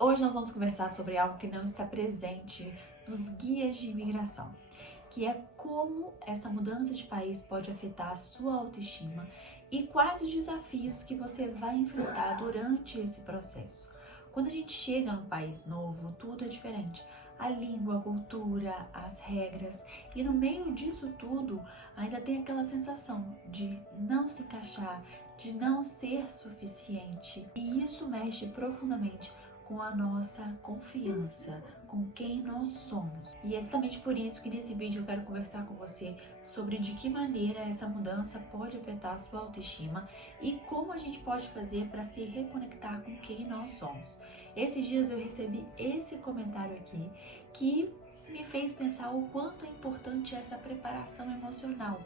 Hoje nós vamos conversar sobre algo que não está presente nos guias de imigração, que é como essa mudança de país pode afetar a sua autoestima e quais os desafios que você vai enfrentar durante esse processo. Quando a gente chega num país novo, tudo é diferente. A língua, a cultura, as regras, e no meio disso tudo ainda tem aquela sensação de não se encaixar, de não ser suficiente, e isso mexe profundamente com a nossa confiança, com quem nós somos. E é exatamente por isso que nesse vídeo eu quero conversar com você sobre de que maneira essa mudança pode afetar a sua autoestima e como a gente pode fazer para se reconectar com quem nós somos. Esses dias eu recebi esse comentário aqui que me fez pensar o quanto é importante essa preparação emocional.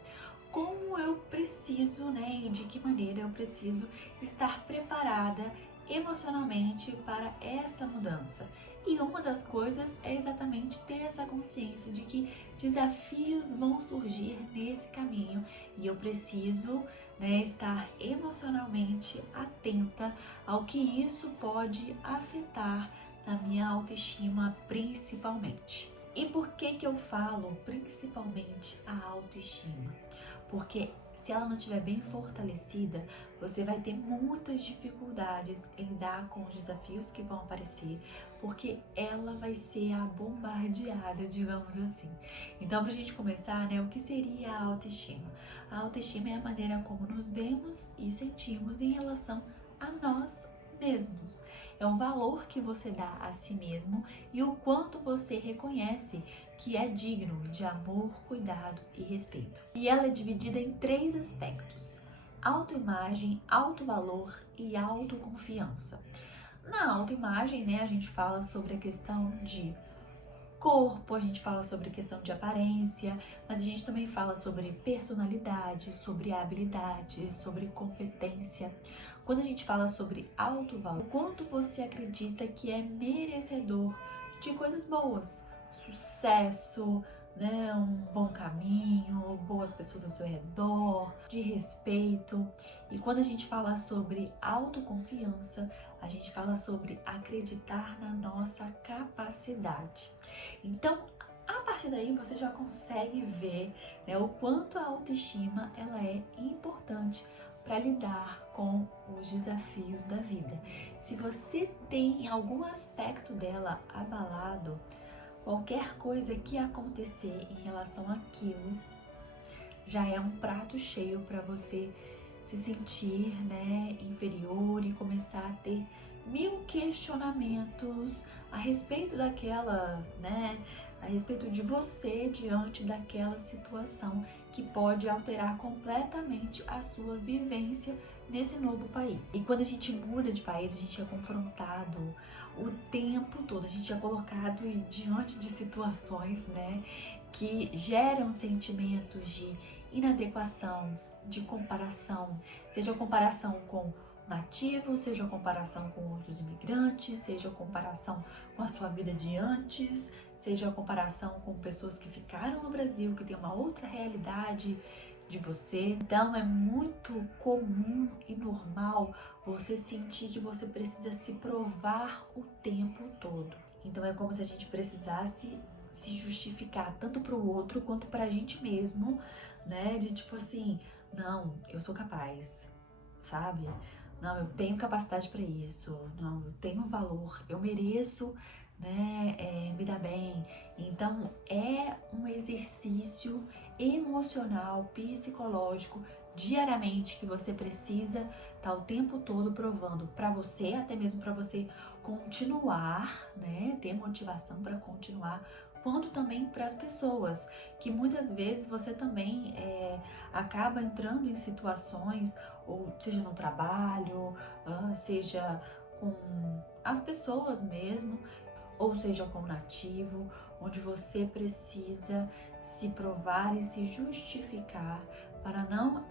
Como eu preciso, né, e de que maneira eu preciso estar preparada emocionalmente para essa mudança. E uma das coisas é exatamente ter essa consciência de que desafios vão surgir nesse caminho e eu preciso, né, estar emocionalmente atenta ao que isso pode afetar na minha autoestima principalmente. E por que eu falo principalmente a autoestima? Porque se ela não estiver bem fortalecida, você vai ter muitas dificuldades em lidar com os desafios que vão aparecer, porque ela vai ser a bombardeada, digamos assim. Então, pra gente começar, né, o que seria a autoestima? A autoestima é a maneira como nos vemos e sentimos em relação a nós mesmos. É um valor que você dá a si mesmo e o quanto você reconhece que é digno de amor, cuidado e respeito. E ela é dividida em 3 aspectos: autoimagem, autovalor e autoconfiança. Na autoimagem, né, a gente fala sobre a questão de corpo, a gente fala sobre questão de aparência, mas a gente também fala sobre personalidade, sobre habilidade, sobre competência. Quando a gente fala sobre autovalor, o quanto você acredita que é merecedor de coisas boas, sucesso, né, um bom caminho, boas pessoas ao seu redor, de respeito. E quando a gente fala sobre autoconfiança, a gente fala sobre acreditar na nossa capacidade. Então, a partir daí você já consegue ver, né, o quanto a autoestima ela é importante para lidar com os desafios da vida. Se você tem algum aspecto dela abalado, qualquer coisa que acontecer em relação àquilo já é um prato cheio para você se sentir, né, inferior e começar a ter mil questionamentos a respeito daquela, né, a respeito de você diante daquela situação que pode alterar completamente a sua vivência nesse novo país. E quando a gente muda de país, a gente é confrontado o tempo todo, a gente é colocado diante de situações, né, que geram sentimentos de inadequação, de comparação, seja comparação com nativos, seja comparação com outros imigrantes, seja comparação com a sua vida de antes, seja comparação com pessoas que ficaram no Brasil, que tem uma outra realidade de você. Então é muito comum e normal você sentir que você precisa se provar o tempo todo. Então é como se a gente precisasse se justificar tanto para o outro quanto para a gente mesmo, né? De tipo assim, não, eu sou capaz, sabe? Não, eu tenho capacidade para isso, não, eu tenho valor, eu mereço, né, me dar bem. Então é um exercício emocional, psicológico, diariamente que você precisa estar o tempo todo provando para você, até mesmo para você continuar, né, ter motivação para continuar, quanto também para as pessoas, que muitas vezes você também acaba entrando em situações, ou seja no trabalho, seja com as pessoas mesmo, ou seja com o nativo, onde você precisa se provar e se justificar para não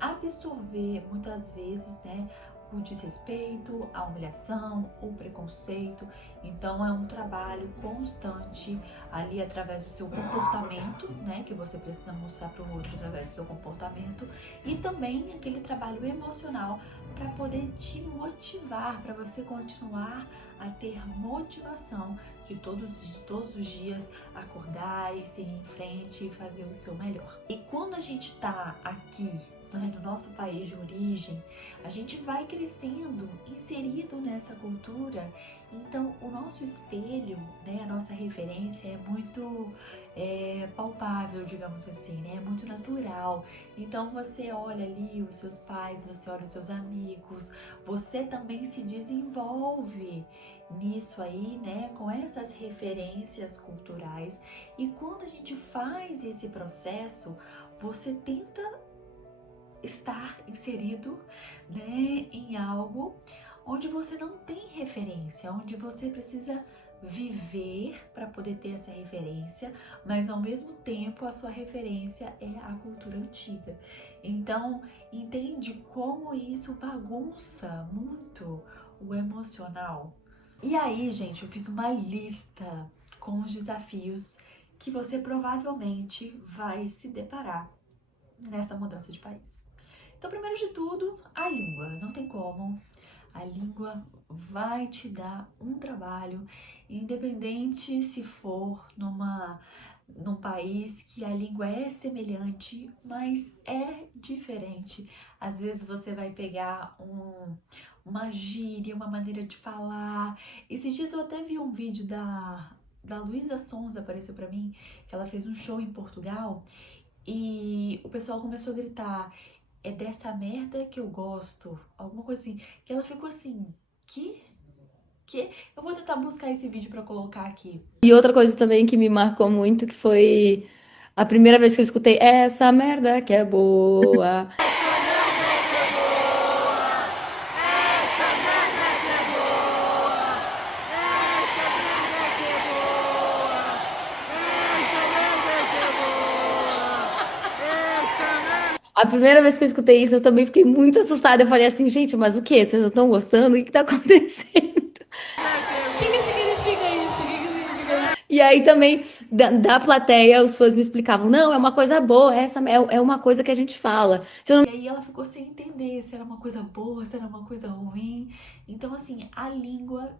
absorver muitas vezes, né, o desrespeito, a humilhação, o preconceito. Então é um trabalho constante ali através do seu comportamento, né, que você precisa mostrar para o outro através do seu comportamento, e também aquele trabalho emocional para poder te motivar, para você continuar a ter motivação de todos os dias acordar e seguir em frente e fazer o seu melhor. E quando a gente está aqui, né, no nosso país de origem, a gente vai crescendo, inserido nessa cultura. Então o nosso espelho, né, a nossa referência é muito palpável, digamos assim, né, é muito natural. Então você olha ali os seus pais, você olha os seus amigos, você também se desenvolve nisso aí, né, com essas referências culturais. E quando a gente faz esse processo, você tenta estar inserido, né, em algo onde você não tem referência, onde você precisa viver para poder ter essa referência, mas ao mesmo tempo a sua referência é a cultura antiga. Então, entende como isso bagunça muito o emocional? E aí, gente, eu fiz uma lista com os desafios que você provavelmente vai se deparar nessa mudança de país. Então, primeiro de tudo, a língua. Não tem como. A língua vai te dar um trabalho, independente se for num país que a língua é semelhante, mas é diferente. Às vezes você vai pegar uma gíria, uma maneira de falar. Esses dias eu até vi um vídeo da Luísa Sonza, apareceu pra mim, que ela fez um show em Portugal e o pessoal começou a gritar: é dessa merda que eu gosto, alguma coisa assim. Que ela ficou assim, que? Que? Eu vou tentar buscar esse vídeo pra colocar aqui. E outra coisa também que me marcou muito, que foi a primeira vez que eu escutei essa merda que é boa. A primeira vez que eu escutei isso, eu também fiquei muito assustada. Eu falei assim, gente, mas o quê? Vocês não estão gostando? O que que tá acontecendo? Que significa isso? O que significa isso? E aí também, da plateia, os fãs me explicavam, não, é uma coisa boa, é uma coisa que a gente fala. Se eu não E aí ela ficou sem entender se era uma coisa boa, se era uma coisa ruim. Então, assim, a língua,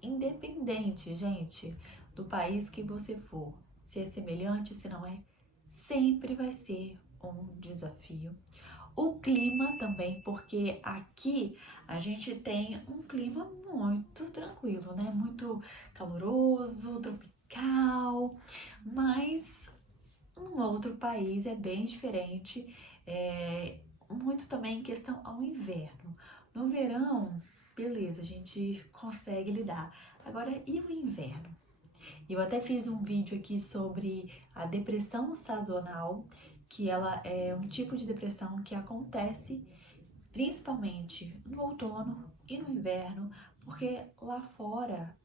independente, gente, do país que você for, se é semelhante, se não é, sempre vai ser um desafio. O clima também, porque aqui a gente tem um clima muito tranquilo, né? Muito caloroso, tropical, mas um outro país é bem diferente, muito também em questão ao inverno. No verão, beleza, a gente consegue lidar. Agora, e o inverno? Eu até fiz um vídeo aqui sobre a depressão sazonal, que ela é um tipo de depressão que acontece principalmente no outono e no inverno, porque lá fora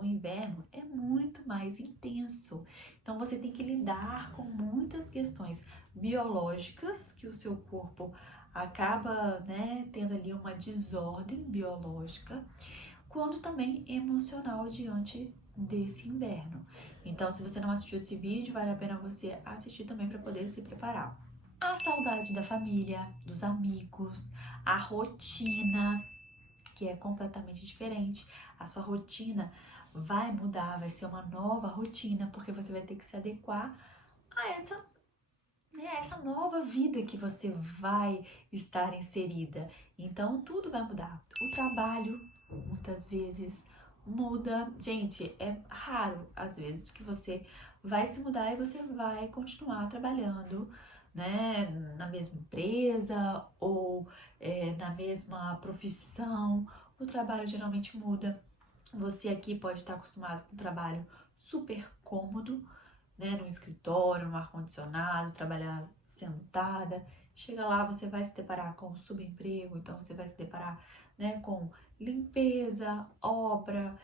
o inverno é muito mais intenso. Então você tem que lidar com muitas questões biológicas que o seu corpo acaba, né, tendo ali uma desordem biológica, quanto também emocional diante desse inverno. Então, se você não assistiu esse vídeo, vale a pena você assistir também para poder se preparar. A saudade da família, dos amigos, a rotina, que é completamente diferente. A sua rotina vai mudar, vai ser uma nova rotina, porque você vai ter que se adequar a essa nova vida que você vai estar inserida. Então, tudo vai mudar. O trabalho, muitas vezes, muda. Gente, é raro, às vezes, que você vai se mudar e você vai continuar trabalhando, né, na mesma empresa ou na mesma profissão. O trabalho geralmente muda. Você aqui pode estar acostumado com um trabalho super cômodo, né, no escritório, no ar-condicionado, trabalhar sentada. Chega lá, você vai se deparar com subemprego, então você vai se deparar, né, com limpeza, obra,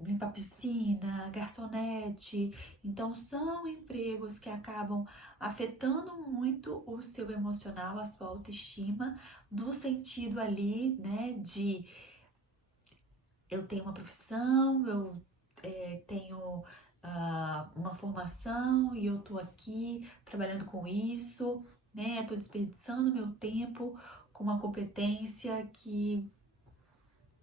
limpar piscina, garçonete. Então, são empregos que acabam afetando muito o seu emocional, a sua autoestima, no sentido ali, né, de eu tenho uma profissão, eu tenho uma formação e eu tô aqui trabalhando com isso, né? Tô desperdiçando meu tempo com uma competência que,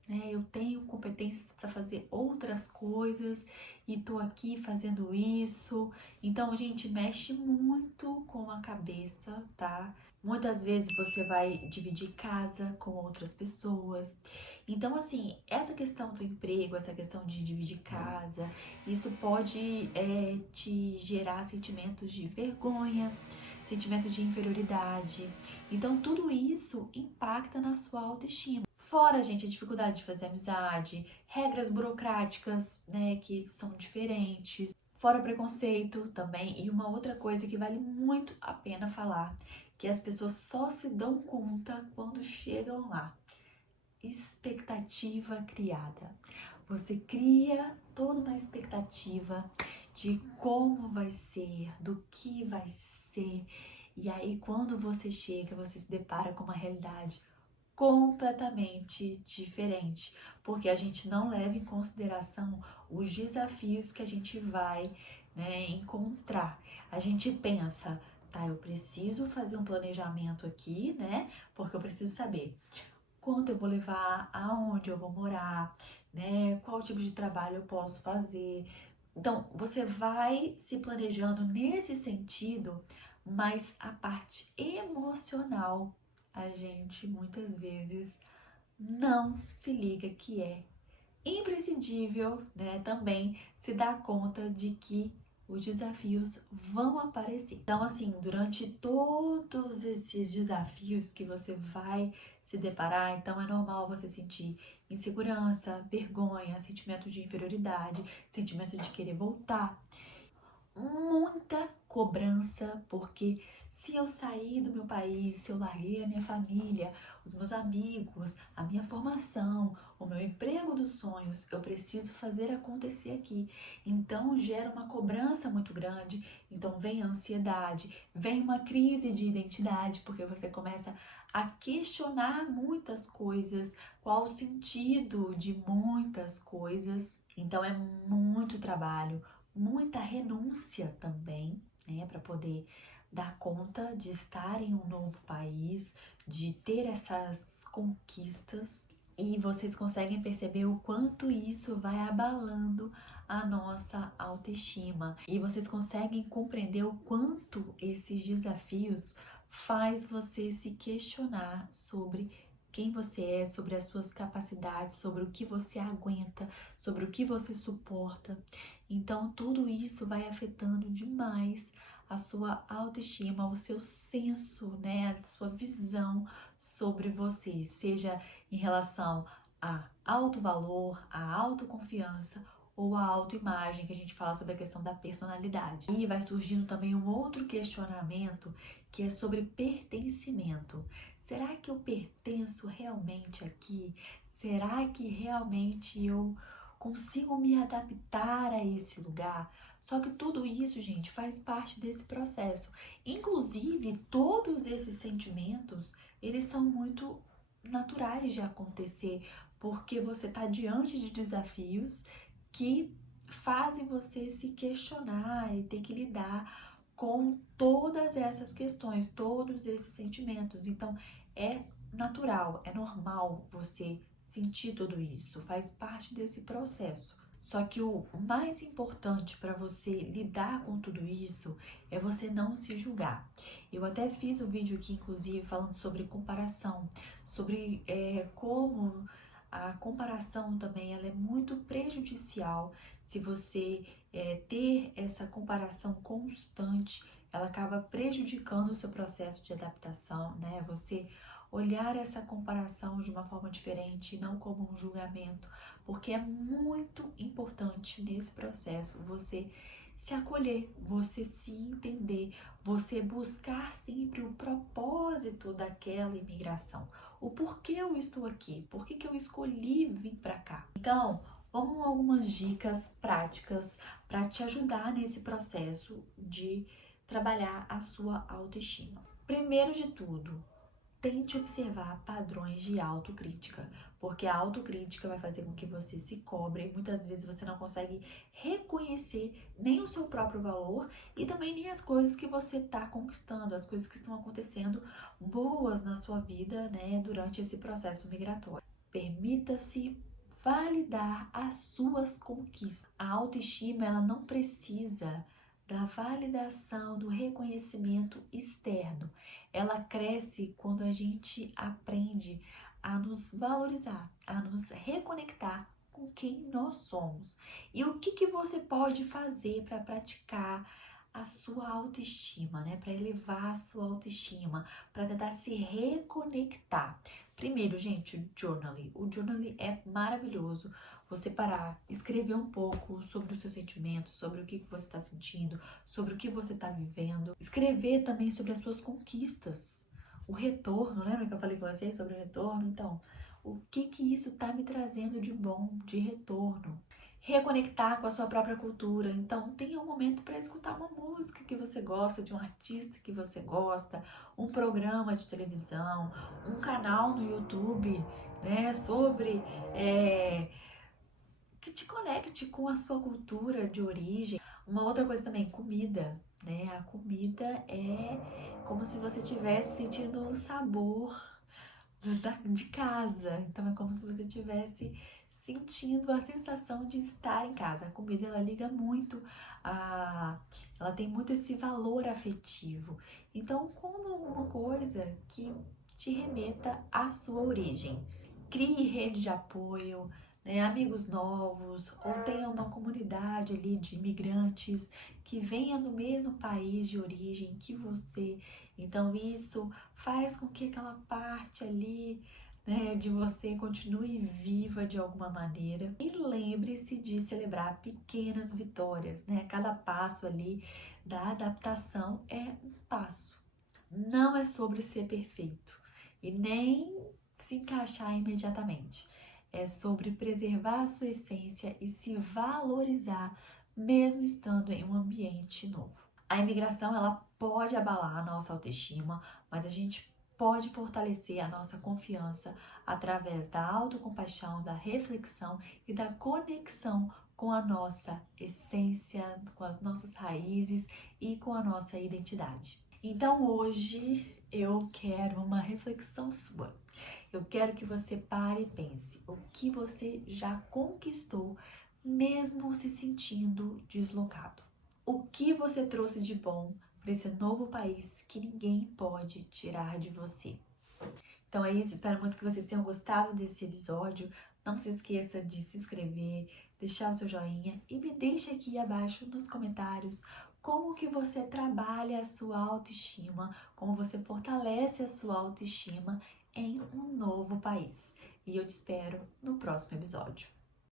né, eu tenho competências para fazer outras coisas e tô aqui fazendo isso. Então, gente, mexe muito com a cabeça, tá? Muitas vezes você vai dividir casa com outras pessoas. Então, assim, essa questão do emprego, essa questão de dividir casa, isso pode te gerar sentimentos de vergonha, sentimento de inferioridade. Então, tudo isso impacta na sua autoestima. Fora, gente, a dificuldade de fazer amizade, regras burocráticas, né, que são diferentes. Fora o preconceito também. E uma outra coisa que vale muito a pena falar, que as pessoas só se dão conta quando chegam lá. Expectativa criada. Você cria toda uma expectativa de como vai ser, do que vai ser. E aí, quando você chega, você se depara com uma realidade completamente diferente, porque a gente não leva em consideração os desafios que a gente vai, né, encontrar. A gente pensa, tá, eu preciso fazer um planejamento aqui, né, porque eu preciso saber quanto eu vou levar, aonde eu vou morar, né, qual tipo de trabalho eu posso fazer. Então, você vai se planejando nesse sentido, mas a parte emocional a gente muitas vezes não se liga que é imprescindível, né, também se dar conta de que os desafios vão aparecer. Então, assim, durante todos esses desafios que você vai se deparar, então é normal você sentir insegurança, vergonha, sentimento de inferioridade, sentimento de querer voltar, muita cobrança, porque se eu sair do meu país, se eu larguei a minha família, os meus amigos, a minha formação, o meu emprego dos sonhos, eu preciso fazer acontecer aqui. Então gera uma cobrança muito grande, então vem a ansiedade, vem uma crise de identidade, porque você começa a questionar muitas coisas, qual o sentido de muitas coisas. Então é muito trabalho, muita renúncia também, né, para poder dar conta de estar em um novo país, de ter essas conquistas. E vocês conseguem perceber o quanto isso vai abalando a nossa autoestima. E vocês conseguem compreender o quanto esses desafios faz você se questionar sobre quem você é, sobre as suas capacidades, sobre o que você aguenta, sobre o que você suporta. Então, tudo isso vai afetando demais a sua autoestima, o seu senso, né, a sua visão sobre você, seja em relação a alto valor, a autoconfiança ou a autoimagem, que a gente fala sobre a questão da personalidade. E vai surgindo também um outro questionamento que é sobre pertencimento. Será que eu pertenço realmente aqui? Será que realmente eu consigo me adaptar a esse lugar? Só que tudo isso, gente, faz parte desse processo. Inclusive, todos esses sentimentos, eles são muito naturais de acontecer, porque você está diante de desafios que fazem você se questionar e ter que lidar com todas essas questões, todos esses sentimentos. Então, é natural, é normal você sentir tudo isso, faz parte desse processo. Só que o mais importante para você lidar com tudo isso é você não se julgar. Eu até fiz um vídeo aqui, inclusive, falando sobre comparação, sobre como a comparação também ela é muito prejudicial. Se você ter essa comparação constante, ela acaba prejudicando o seu processo de adaptação, né? Você olhar essa comparação de uma forma diferente, não como um julgamento, porque é muito importante nesse processo você se acolher, você se entender, você buscar sempre o propósito daquela imigração, o porquê eu estou aqui, por que eu escolhi vir para cá. Então, Vamos a algumas dicas práticas para te ajudar nesse processo de trabalhar a sua autoestima. Primeiro de tudo, tente observar padrões de autocrítica, porque a autocrítica vai fazer com que você se cobre e muitas vezes você não consegue reconhecer nem o seu próprio valor e também nem as coisas que você está conquistando, as coisas que estão acontecendo boas na sua vida, né, durante esse processo migratório. Permita-se validar as suas conquistas. A autoestima, ela não precisa da validação, do reconhecimento externo. Ela cresce quando a gente aprende a nos valorizar, a nos reconectar com quem nós somos. E o que você pode fazer para praticar a sua autoestima, né? Para elevar a sua autoestima, para tentar se reconectar. Primeiro, gente, o journaling. O journaling é maravilhoso. Você parar, escrever um pouco sobre os seus sentimentos, sobre o que você está sentindo, sobre o que você está vivendo. Escrever também sobre as suas conquistas. O retorno, lembra que eu falei com vocês sobre o retorno? Então, o que isso está me trazendo de bom, de retorno? Reconectar com a sua própria cultura. Então, tenha um momento para escutar uma música que você gosta, de um artista que você gosta, um programa de televisão, um canal no YouTube, né, sobre que te conecte com a sua cultura de origem. Uma outra coisa também, comida, né? A comida é como se você estivesse sentindo o sabor de casa. Então é como se você estivesse sentindo a sensação de estar em casa. A comida, ela liga muito ela tem muito esse valor afetivo. Então, coma alguma coisa que te remeta à sua origem. Crie rede de apoio, né, amigos novos, ou tenha uma comunidade ali de imigrantes que venha do mesmo país de origem que você. Então isso faz com que aquela parte ali, né, de você continue viva de alguma maneira. E lembre-se de celebrar pequenas vitórias, né? Cada passo ali da adaptação é um passo. Não é sobre ser perfeito e nem se encaixar imediatamente. É sobre preservar a sua essência e se valorizar mesmo estando em um ambiente novo. A imigração, ela pode abalar a nossa autoestima, mas a gente pode fortalecer a nossa confiança através da autocompaixão, da reflexão e da conexão com a nossa essência, com as nossas raízes e com a nossa identidade. Então hoje eu quero uma reflexão sua. Eu quero que você pare e pense o que você já conquistou, mesmo se sentindo deslocado. O que você trouxe de bom para esse novo país que ninguém pode tirar de você. Então é isso, espero muito que vocês tenham gostado desse episódio. Não se esqueça de se inscrever, deixar o seu joinha e me deixe aqui abaixo nos comentários como que você trabalha a sua autoestima, como você fortalece a sua autoestima em um novo país. E eu te espero no próximo episódio.